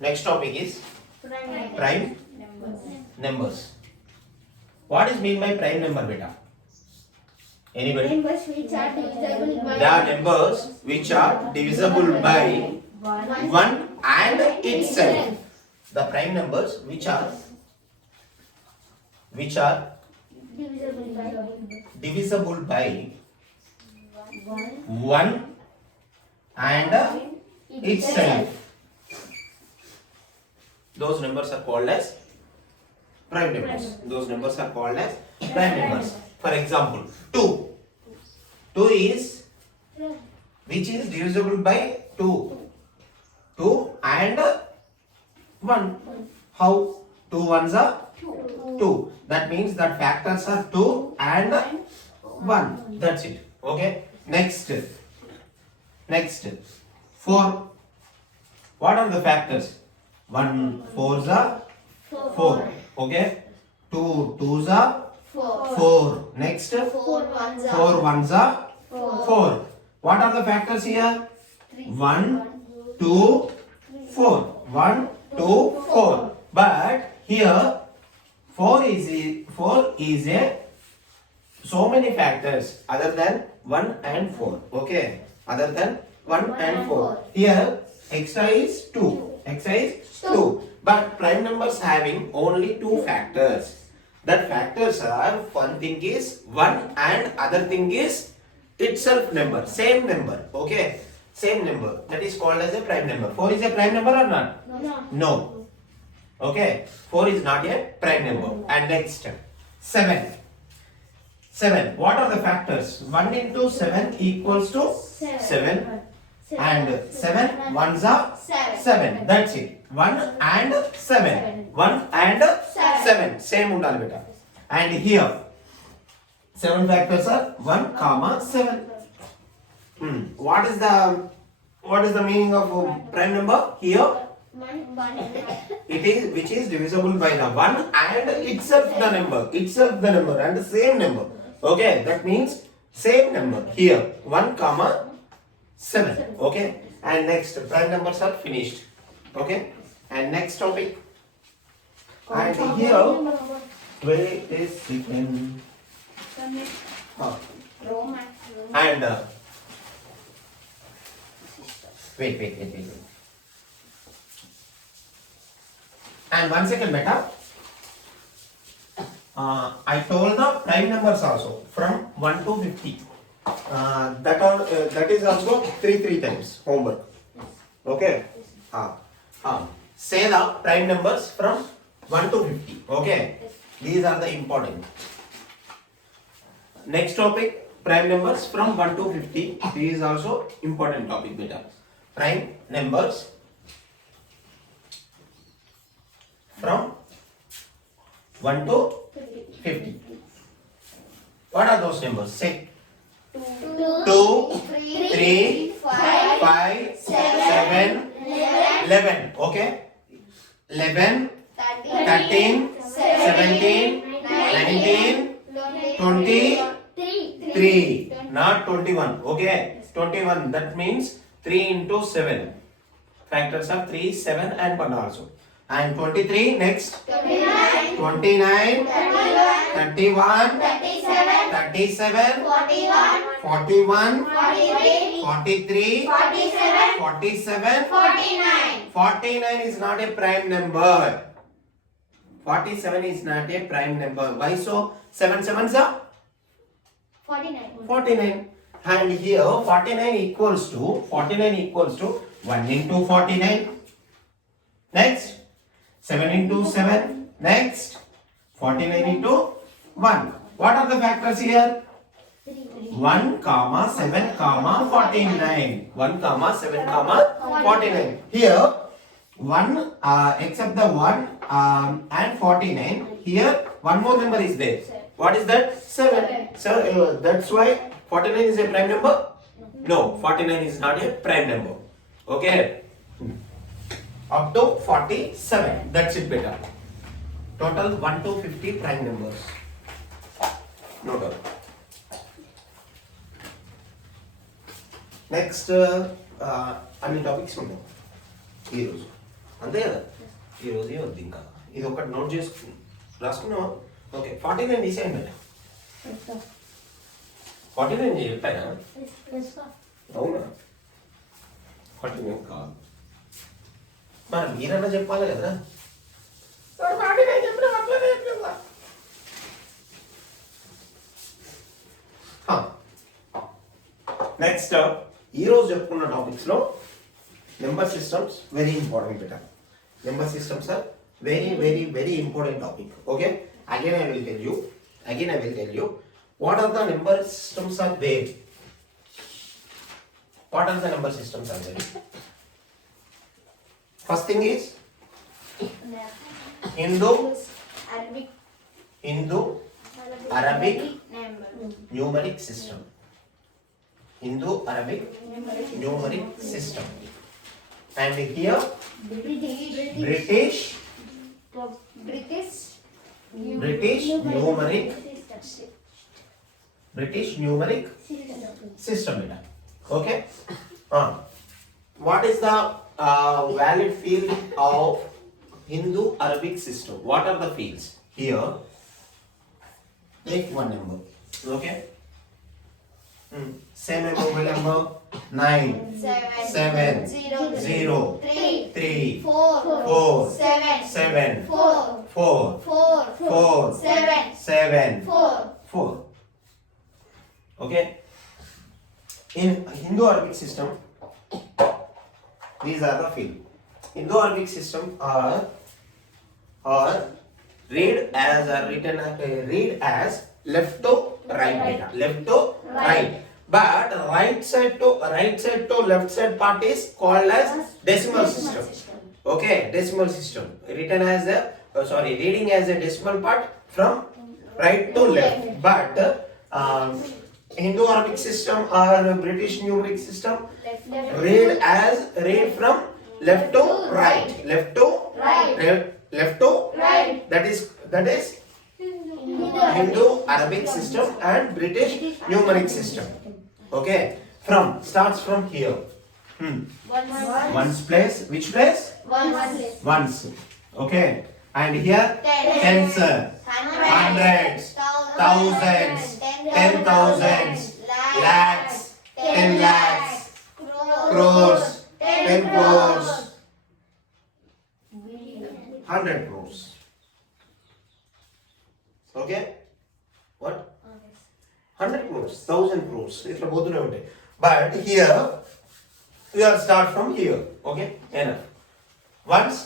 Next topic is prime numbers. What is mean by prime number, beta? Anybody? Numbers which are divisible by The numbers which are divisible by 1 and itself. The prime numbers which are divisible by divisible by 1 and itself. Those numbers are called as prime numbers. Those numbers are called as prime numbers. For example, 2. 2 is which is divisible by 2. 2 and 1. How? 2 ones are 2. That means that factors are 2 and 1. That's it. Okay. Next. 4. What are the factors? 1 4s are 4. Okay. 2 2s are 4. Next. 4 ones are 4 ones are 4. What are the factors here? 1 2 4. 1 2 4. But here 4 is a so many factors other than 1 and 4. Okay. Other than 1 and 4. Here extra is 2. Extra is 2. But prime numbers having only 2 factors. That factors are, one thing is 1 and other thing is itself number. Same number. Okay. Same number. That is called as a prime number. 4 is a prime number or not? No. Okay. 4 is not a prime number. And next 7. 7. What are the factors? 1 into 7 equals to 7. And 7 ones are 7. That's it. 1 and 7. 1 and 7. Same undali beta. And here 7 factors are 1 comma 7. What is the meaning of prime number here? It is which is divisible by the 1 and itself the number and the same number. Okay, that means same number here 1 comma 7. Okay, and next prime numbers are finished. Okay, and next topic. And here wait a second. And wait. And 1 second, beta. I told the prime numbers also from 1 to 50. That is also 3 times homework. Okay. Say the prime numbers from 1 to 50. Okay. These are the important. Next topic, prime numbers from 1 to 50. This is also important topic, beta. Prime numbers from 1 to 50. What are those numbers? Say 2, 3, 5, 7, 11. Okay. 11, 13, 17, 19, 20, 3. Not 21. Okay. 21. That means 3 into 7. Factors are 3, 7 and 1 also. And 23 next. 29, 31, 37, 41, 43, 47, 49 is not a prime number. 47 is not a prime number. Why so? 7 sevens are 49. And here 49 equals to 1 into 49. Next 7 into 7. Next 49 into 1. What are the factors here? 1 comma 7 comma 49. 1 comma 7 comma 49. Here 1 except the 1 and 49. Here one more number is there. What is that? 7. So that's why 49 is a prime number? No, 49 is not a prime number. Okay. Up to 47. That's it, beta. Total 1 to 50 prime numbers. Note down. Next, అన్ని topics ఉంటాయి ఈరోజు. అంతే కదా ఈరోజు వద్దు ఇంకా ఇది ఒకటి నోట్ చేసుకుని రాసుకున్నావా ఓకే 49 తీసేయండి 49 చెప్పానా అవునా 49 కాదు మరి మీరన్నా చెప్పాలి కదా మరి 49 చెప్పిన అట్లనే చెప్పినా నెక్స్ట్ ఈరోజు చెప్పుకున్న టాపిక్స్లో number systems very important better number systems are very very very important topic okay again I will tell you what are the number systems are there what are the number systems are there first thing is Hindu Arabic numeric system Hindu Arabic numeric system and here British numeric system okay what is the valid field of Hindu Arabic system what are the fields here take one number okay same mobile number 9 7 0 3 4 7 4 okay in Hindu Arabic system these are the field Hindu Arabic system are read as left to right beta left to right but right side to left side part is called as decimal system okay decimal system written as a reading as a decimal part from right to left but Hindu Arabic system or British numeric system read from left to right that is Hindu Arabic system and British numeric system okay starts from here ones place which place ones okay and here tens hundreds thousands 10,000s lakhs 10 lakhs crores 10 crores 100 crores okay what 100 crores 1000 crores itla bodune unte but here we are start from here okay enough ones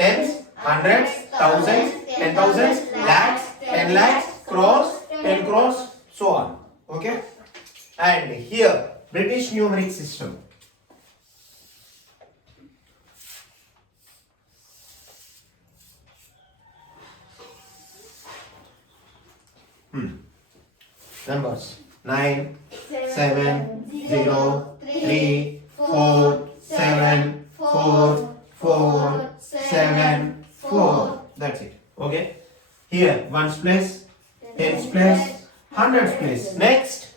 tens hundreds thousands 10,000s lakhs 10 lakhs crores 10 crores so on okay and here British numeric system numbers 9 7 0 3 4 7 4 4 7 4 that's it okay here ones place tens place hundreds place next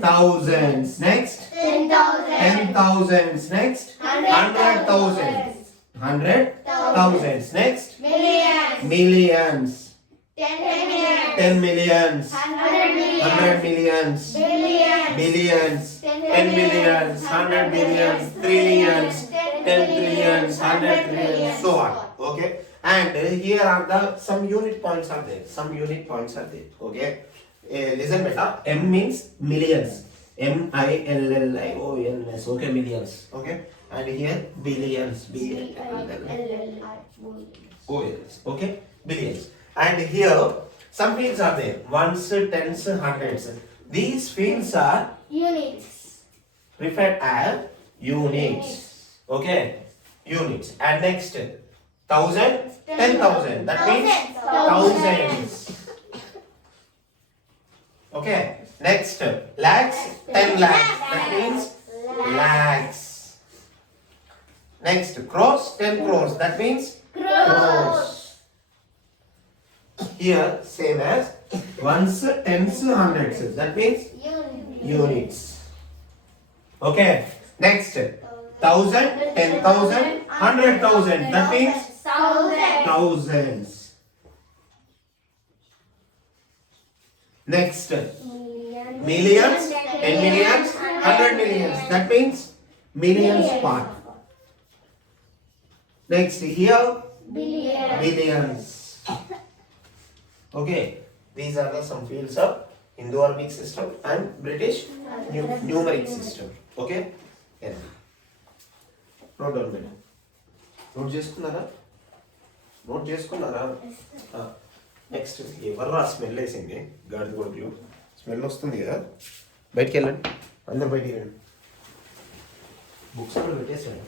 thousands next 10,000s next 100,000s next millions 10 millions 100 millions billions 10 millions 100 millions trillions 10 trillions 100 trillions so on okay and here are the some unit points are there okay listen beta m means millions millions okay millions okay and here billions billions okay billions and here some fields are there ones tens hundreds these fields are units referred as units okay units and next 1,000 10,000 that means thousands okay next lakhs 10 lakhs that means lakhs next crores 10 crores that means crores here same as ones tens hundreds that means units okay next 1,000 10,000 100,000. That means thousand. thousands. Next, millions, 10 millions, 100 millions. That means millions part. Next, here Billion. billions. Okay, these are the some fields of Indo-Arabic system and British numeric system. Okay, yes. Note down, madam. Note చేసుకున్నారా? Note చేసుకున్నారా? Next ఎవర్రా smell వేసింది గాడిద కొడుకులు smell వస్తుంది కదా బయటికి వెళ్ళండి అందరు బయటికి వెళ్ళండి బుక్స్ కూడా పెట్టేసాడు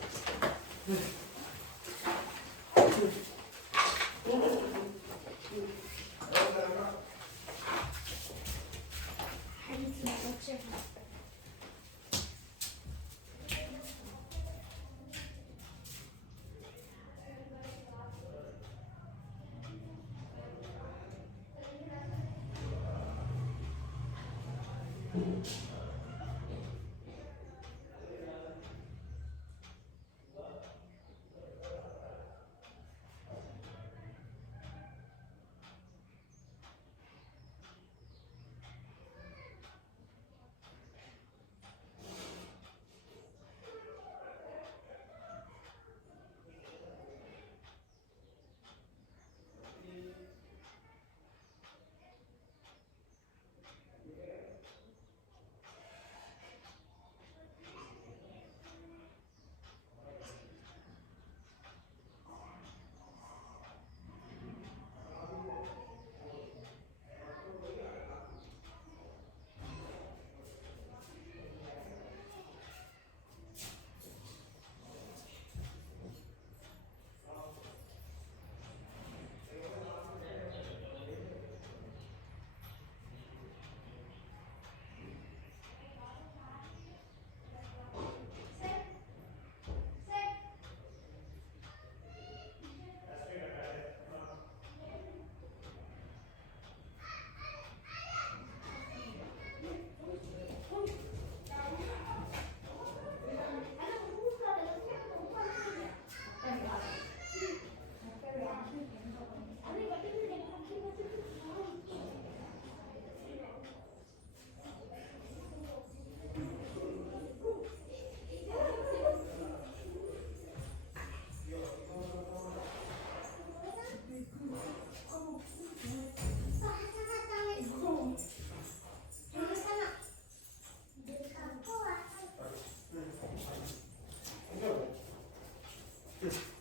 Yes.